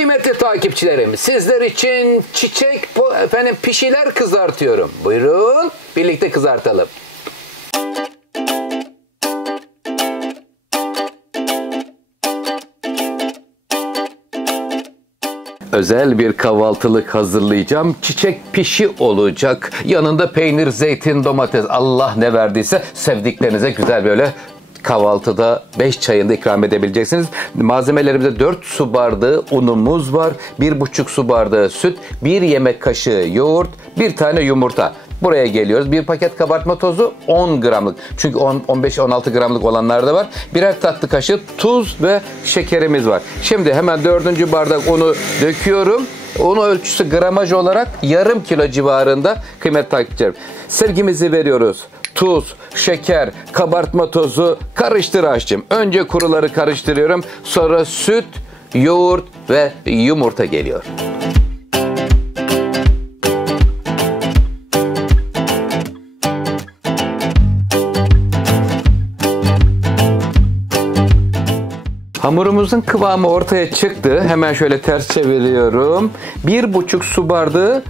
Kıymetli takipçilerim, sizler için pişiler kızartıyorum. Buyurun, birlikte kızartalım. Özel bir kahvaltılık hazırlayacağım. Çiçek pişi olacak. Yanında peynir, zeytin, domates. Allah ne verdiyse sevdiklerinize güzel böyle kahvaltıda 5 çayında ikram edebileceksiniz. Malzemelerimizde 4 su bardağı unumuz var. 1,5 su bardağı süt, 1 yemek kaşığı yoğurt, 1 tane yumurta. Buraya geliyoruz. 1 paket kabartma tozu 10 gramlık. Çünkü 15-16 gramlık olanlar da var. Birer tatlı kaşığı tuz ve şekerimiz var. Şimdi hemen 4. bardak unu döküyorum. Un ölçüsü gramaj olarak yarım kilo civarında kıymetli takipçilerim. Sevgimizi veriyoruz. Tuz, şeker, kabartma tozu, karıştır aşçım. Önce kuruları karıştırıyorum. Sonra süt, yoğurt ve yumurta geliyor. Hamurumuzun kıvamı ortaya çıktı. Hemen şöyle ters çeviriyorum. 1,5 su bardağı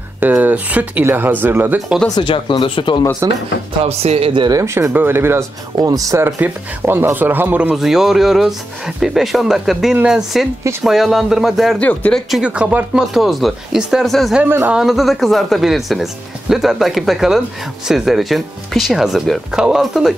süt ile hazırladık. Oda sıcaklığında süt olmasını tavsiye ederim. Şimdi böyle biraz un serpip ondan sonra hamurumuzu yoğuruyoruz. Bir 5-10 dakika dinlensin. Hiç mayalandırma derdi yok. Direkt çünkü kabartma tozlu. İsterseniz hemen anında da kızartabilirsiniz. Lütfen takipte kalın. Sizler için pişi hazırlıyorum. Kahvaltılık.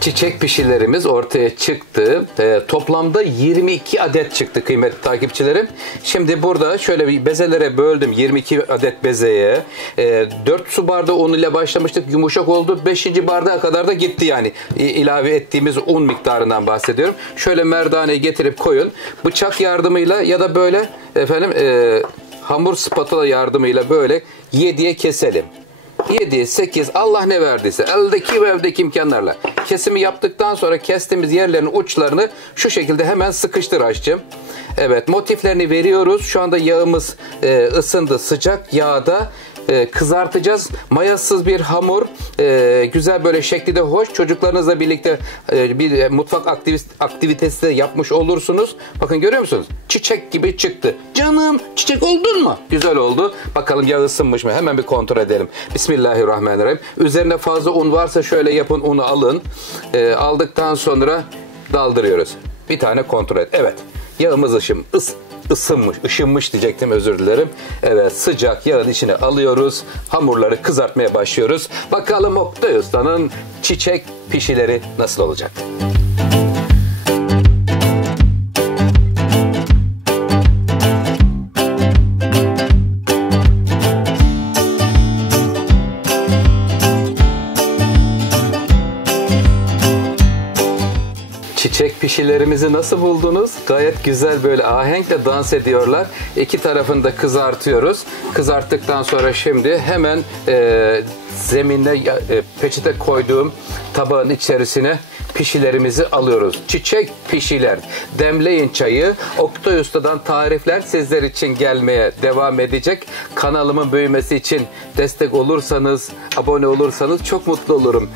Çiçek pişilerimiz ortaya çıktı. Toplamda 22 adet çıktı kıymetli takipçilerim. Şimdi burada şöyle bir bezelere böldüm 22 adet bezeye. 4 su bardağı un ile başlamıştık. Yumuşak oldu. 5. bardağa kadar da gitti yani. İlave ettiğimiz un miktarından bahsediyorum. Şöyle merdaneye getirip koyun. Bıçak yardımıyla ya da böyle hamur spatula yardımıyla böyle 7'ye keselim. 7, 8 Allah ne verdiyse eldeki ve evdeki imkanlarla kesimi yaptıktan sonra kestiğimiz yerlerin uçlarını şu şekilde hemen sıkıştır aşçım. Evet, motiflerini veriyoruz. Şu anda yağımız ısındı, sıcak yağda kızartacağız. Mayasız bir hamur. Güzel böyle şekli de hoş. Çocuklarınızla birlikte bir mutfak aktivitesi de yapmış olursunuz. Bakın görüyor musunuz? Çiçek gibi çıktı. Canım çiçek oldun mu? Güzel oldu. Bakalım yağ ısınmış mı? Hemen bir kontrol edelim. Bismillahirrahmanirrahim. Üzerine fazla un varsa şöyle yapın, unu alın. Aldıktan sonra daldırıyoruz. Bir tane kontrol et. Evet. Yağımız ışınmış diyecektim, özür dilerim. Evet, sıcak yağın içine alıyoruz. Hamurları kızartmaya başlıyoruz. Bakalım Oktay Usta'nın çiçek pişileri nasıl olacak? Çiçek pişilerimizi nasıl buldunuz? Gayet güzel böyle ahenkle dans ediyorlar. İki tarafını da kızartıyoruz. Kızarttıktan sonra şimdi hemen zeminine peçete koyduğum tabağın içerisine pişilerimizi alıyoruz. Çiçek pişiler. Demleyin çayı. Oktay Usta'dan tarifler sizler için gelmeye devam edecek. Kanalımın büyümesi için destek olursanız, abone olursanız çok mutlu olurum.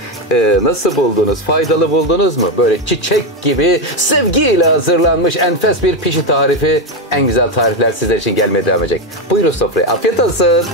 Nasıl buldunuz? Faydalı buldunuz mu? Böyle çiçek gibi sevgiyle hazırlanmış enfes bir pişi tarifi. En güzel tarifler sizler için gelmeye devam edecek. Buyurun sofraya. Afiyet olsun.